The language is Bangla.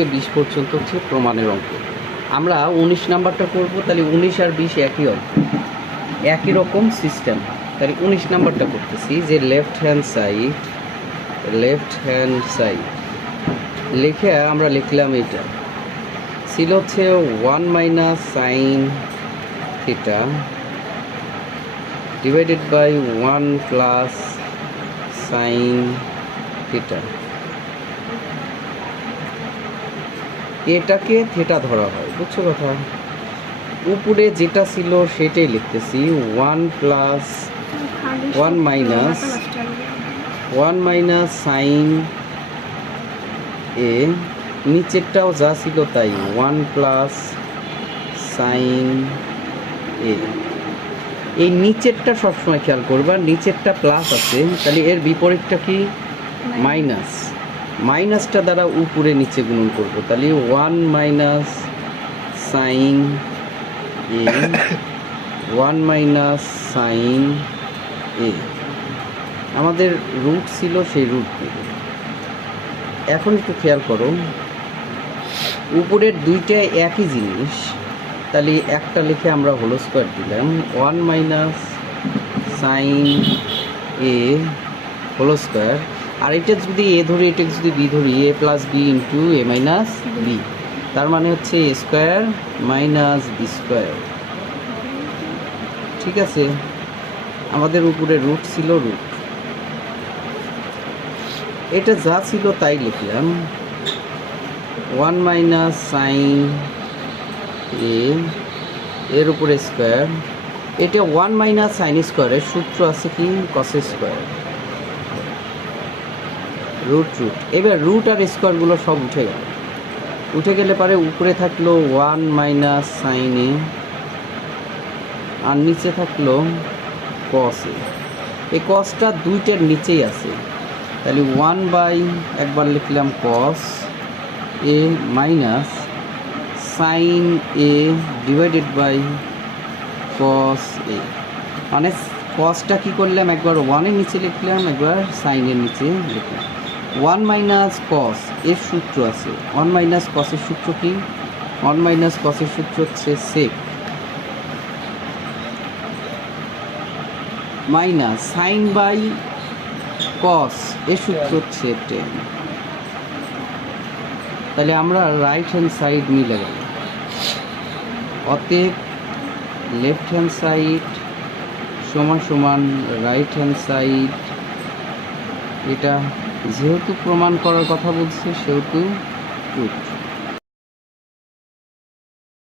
থেকে বিশ পর্যন্ত হচ্ছে প্রমাণের অঙ্ক। আমরা উনিশ নাম্বারটা করব, তাহলে উনিশ আর বিশ একই অঙ্ক। একই রকম সিস্টেম তাহলে উনিশ নাম্বারটা করতেছি, যে left hand side left hand side লিখে আমরা লিখলাম এটা। ছিল হচ্ছে one minus sine theta divided by one plus sine theta এটাকে থেটা ধরা হয় বুঝছ কথা? উপরে যেটা ছিল সেটাই লিখতেছি one plus one minus one minus sine A নিচেরটাও যা ছিল তাই ওয়ান প্লাস সাইন এ এই নিচেরটা সবসময় খেয়াল করবা নিচেরটা প্লাস আছে তাহলে এর বিপরীতটা কি? মাইনাস মাইনাসটা দ্বারা উপরে নিচে গুণন করব। তাহলে one minus sine A one minus sine A আমাদের রুট ছিল সেই রুট থেকে। এখন একটু খেয়াল করো। উপরের দুইটা একই জিনিস, তাহলে একটা লিখে আমরা হোল স্কোয়ার দিলাম। One minus sine A whole square আর এটা যদি এ ধরি এটা যদি বি ধরি A plus B into A minus B তার মানে হচ্ছে A square minus B square ঠিক আছে? আমাদের উপরে রুট ছিল রুট এটা যা ছিল তাই লিখলাম। ওয়ান মাইনাস সাইন এ এর উপরে স্কোয়ার এটা ওয়ান মাইনাস সাইন স্কোয়ারের সূত্র আছে কি? কস স্কোয়ার রুট রুট এবার রুট আর স্কোয়ারগুলো সব উঠে গেল। উঠে গেলে পরে উপরে থাকল ওয়ান মাইনাস সাইন আর নিচে থাকল কস এই কসটা দুইটার নিচেই আছে। তাহলে ওয়ান বাই একবার লিখলাম cos A minus sine A divided by cos A মানে কসটা কী করলাম? একবার ওয়ানের নিচে লিখলাম, একবার সাইনের নিচে লিখলাম। ওয়ান মাইনাস কস এর সূত্র আছে। ওয়ান মাইনাস কসের সূত্র কি? ওয়ান মাইনাস কসের সূত্র হচ্ছে sec minus sine by cos এর সূত্র হচ্ছে টেন তাহলে আমরা রাইট হ্যান্ড সাইড মিলে গেল অতএব লেফট হ্যান্ড সাইড সমান সমান রাইট হ্যান্ড সাইড এটা যেহেতু প্রমাণ করার কথা বলছে সেহেতু ট্রুথ